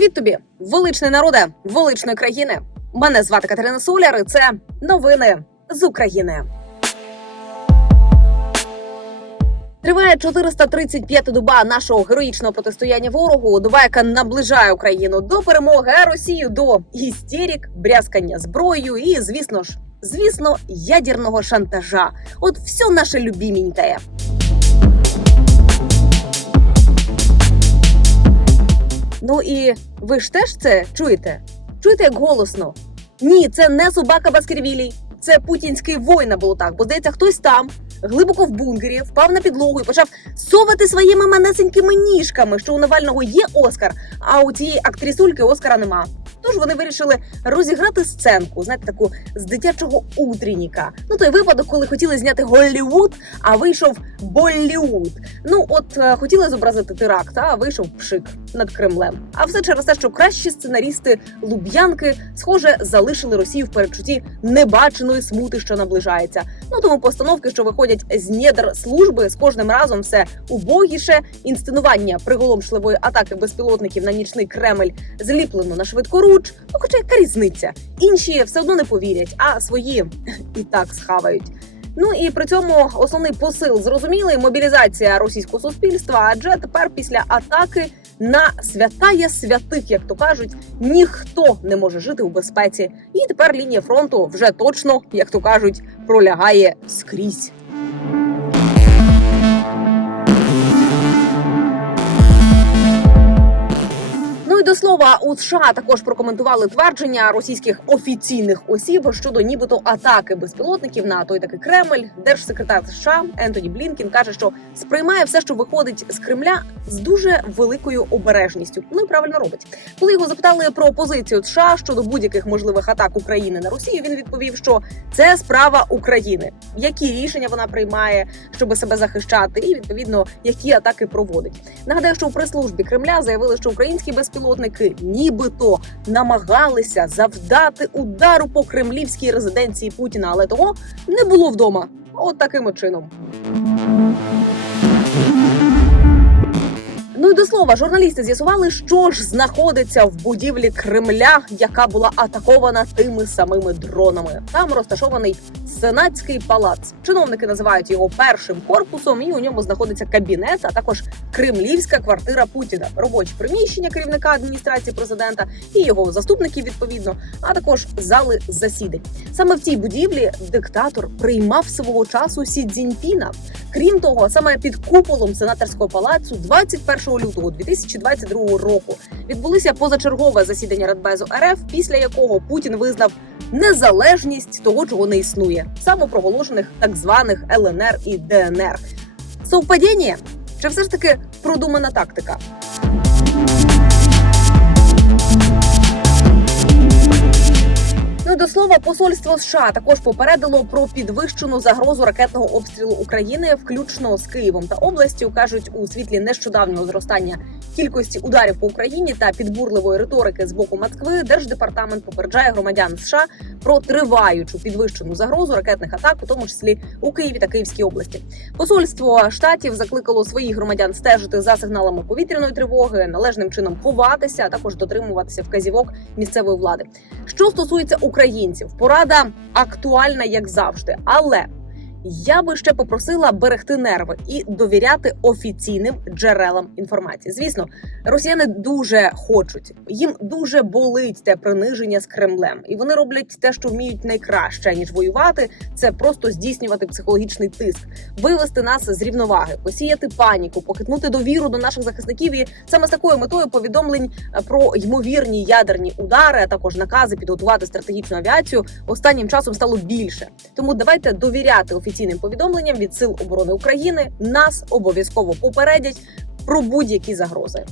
Привіт тобі, величний народе, величної країни. Мене звати Катерина Соляр. і Це новини з України. Триває 435-та доба нашого героїчного протистояння ворогу. Доба, яка наближає Україну до перемоги, а Росію до істерік, брязкання зброєю і, звісно ж, звісно, ядерного шантажа. От все наше любименькое. Ну і ви ж теж це чуєте? Чуєте, як голосно? Ні, це не собака Баскервілій, це путінський воїн було так, бо здається, хтось там. Глибоко в бункері впав на підлогу і почав совати своїми манесенькими ніжками, що у Навального є Оскар, а у цієї актрисульки Оскара нема. Тож вони вирішили розіграти сценку, знаєте, таку з дитячого утренніка. Ну той випадок, коли хотіли зняти Голлівуд, а вийшов Боллівуд. Ну от е, хотіли зобразити теракт, а вийшов пшик над Кремлем. А все через те, що кращі сценарісти Луб'янки, схоже, залишили Росію в передчутті небаченої смути, що наближається. Ну тому постановки, що виходять з недр служби, з кожним разом все убогіше. Інсценування приголомшливої атаки безпілотників на нічний Кремль зліплено на швидкоруч. Ну, хоча яка різниця? Інші все одно не повірять, а свої і так схавають. Ну і при цьому основний посил зрозумілий мобілізація російського суспільства. Адже тепер після атаки на святая святих, як то кажуть, ніхто не може жити у безпеці. І тепер лінія фронту вже точно, як то кажуть, пролягає скрізь. До слова, у США також прокоментували твердження російських офіційних осіб щодо нібито атаки безпілотників на той такий Кремль. Держсекретар США Ентоні Блінкін каже, що сприймає все, що виходить з Кремля, з дуже великою обережністю. Ну і правильно робить. Коли його запитали про позицію США щодо будь-яких можливих атак України на Росію, він відповів, що це справа України. Які рішення вона приймає, щоб себе захищати, і відповідно які атаки проводить. Нагадаю, що у прес-службі Кремля заявили, що українські безпілотники нібито намагалися завдати удару по кремлівській резиденції Путіна, але того не було вдома. От таким чином. Ну і до слова, журналісти з'ясували, що ж знаходиться в будівлі Кремля, яка була атакована тими самими дронами. Там розташований сенатський палац. Чиновники називають його першим корпусом, і у ньому знаходиться кабінет, а також кремлівська квартира Путіна, робочі приміщення керівника адміністрації президента і його заступників відповідно, а також зали засідань. Саме в цій будівлі диктатор приймав свого часу Сі Цзіньпіна. Крім того, саме під куполом сенаторського палацу 21 лютого 2022 року відбулися позачергове засідання Радбезу РФ, після якого Путін визнав незалежність того, чого не існує, самопроголошених так званих ЛНР і ДНР. Совпадіння? Чи все ж таки продумана тактика? Слова, посольство США також попередило про підвищену загрозу ракетного обстрілу України, включно з Києвом та областю, кажуть у світлі нещодавнього зростання кількості ударів по Україні та підбурливої риторики з боку Москви. Держдепартамент попереджає громадян США про триваючу підвищену загрозу ракетних атак, у тому числі у Києві та Київській області. Посольство штатів закликало своїх громадян стежити за сигналами повітряної тривоги, належним чином ховатися, а також дотримуватися вказівок місцевої влади. Що стосується українців, порада актуальна як завжди, але я би ще попросила берегти нерви і довіряти офіційним джерелам інформації. Звісно, росіяни дуже хочуть, їм дуже болить те приниження з Кремлем, і вони роблять те, що вміють найкраще ніж воювати. Це просто здійснювати психологічний тиск, вивести нас з рівноваги, посіяти паніку, похитнути довіру до наших захисників. І саме з такою метою повідомлень е, про ймовірні ядерні удари, а також накази підготувати стратегічну авіацію останнім часом стало більше. Тому давайте довіряти офіційним повідомленням від сил оборони України. Нас обов'язково попередять про будь-які загрози.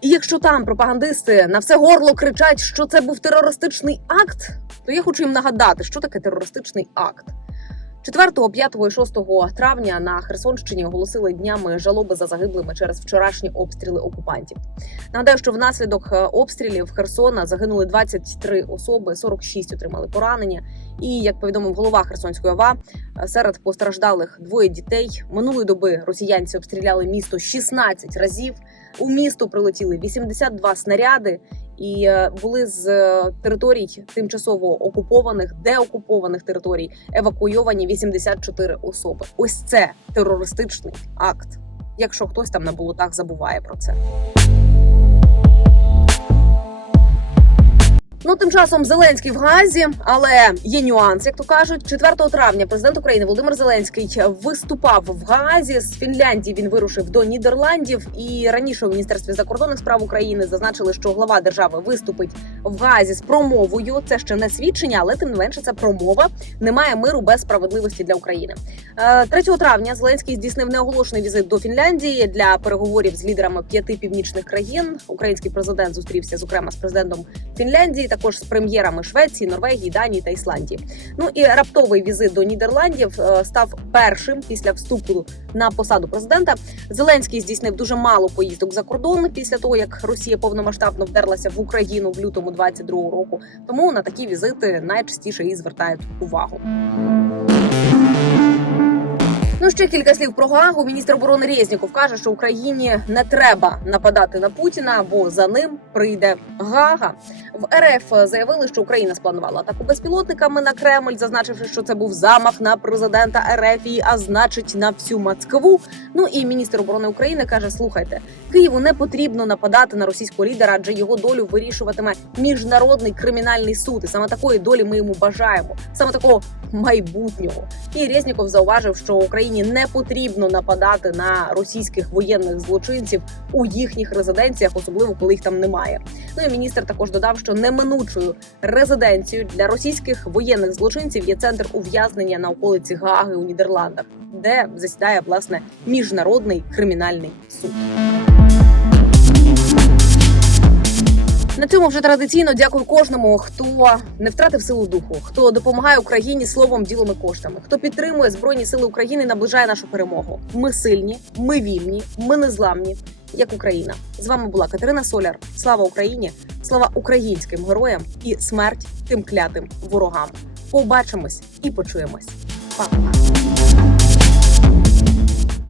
І якщо там пропагандисти на все горло кричать, що це був терористичний акт, то я хочу їм нагадати, що таке терористичний акт. 4, 5 і 6 травня на Херсонщині оголосили днями жалоби за загиблими через вчорашні обстріли окупантів. Нагадаю, що внаслідок е, обстрілів Херсона загинули 23 особи, 46 отримали поранення. І як повідомив голова Херсонської ОВА, е, серед постраждалих двоє дітей минулої доби росіянці обстріляли місто 16 разів. У місто прилетіли 82 снаряди. І е, були з е, територій тимчасово окупованих, деокупованих територій евакуйовані 84 особи. Ось це терористичний акт. Якщо хтось там на болотах забуває про це. Ну, тим часом Зеленський в Газі, але є нюанс, як то кажуть. 4 травня президент України Володимир Зеленський виступав в Газі. З Фінляндії він вирушив до Нідерландів. І раніше у міністерстві закордонних справ України зазначили, що глава держави виступить в Газі з промовою. Це ще не свідчення, але тим не менше це промова. Немає миру без справедливості для України. Е, 3 травня Зеленський здійснив неоголошений візит до Фінляндії для переговорів з лідерами п'яти північних країн. Український президент зустрівся зокрема з президентом Фінляндії, також з прем'єрами Швеції, Норвегії, Данії та Ісландії. Ну і раптовий візит до Нідерландів е, став першим після вступу на посаду президента. Зеленський здійснив дуже мало поїздок за кордон після того, як Росія повномасштабно вдерлася в Україну в лютому 22-го року. Тому на такі візити найчастіше і звертають увагу. Ну ще кілька слів про Гагу. Міністр оборони Резніков каже, що Україні не треба нападати на Путіна, бо за ним прийде Гага. В РФ заявили, що Україна спланувала атаку безпілотниками на Кремль, зазначивши, що це був замах на президента РФ, а значить на всю Москву. Ну і міністр оборони України каже: слухайте, Києву не потрібно нападати на російського лідера, адже його долю вирішуватиме міжнародний кримінальний суд. І саме такої долі ми йому бажаємо, саме такого майбутнього. І Резніков зауважив, що Україні не потрібно нападати на російських воєнних злочинців у їхніх резиденціях, особливо коли їх там немає. Ну і міністр також додав, що неминучою резиденцією для російських воєнних злочинців є центр ув'язнення на околиці Гааги у Нідерландах, де засідає власне міжнародний кримінальний суд. На цьому вже традиційно дякую кожному, хто не втратив силу духу, хто допомагає Україні словом, ділом і коштами, хто підтримує збройні сили України, наближає нашу перемогу. Ми сильні, ми вільні, ми незламні, як Україна. З вами була Катерина Соляр. Слава Україні! Слава українським героям і смерть тим клятим ворогам. Побачимось і почуємось. Па-па!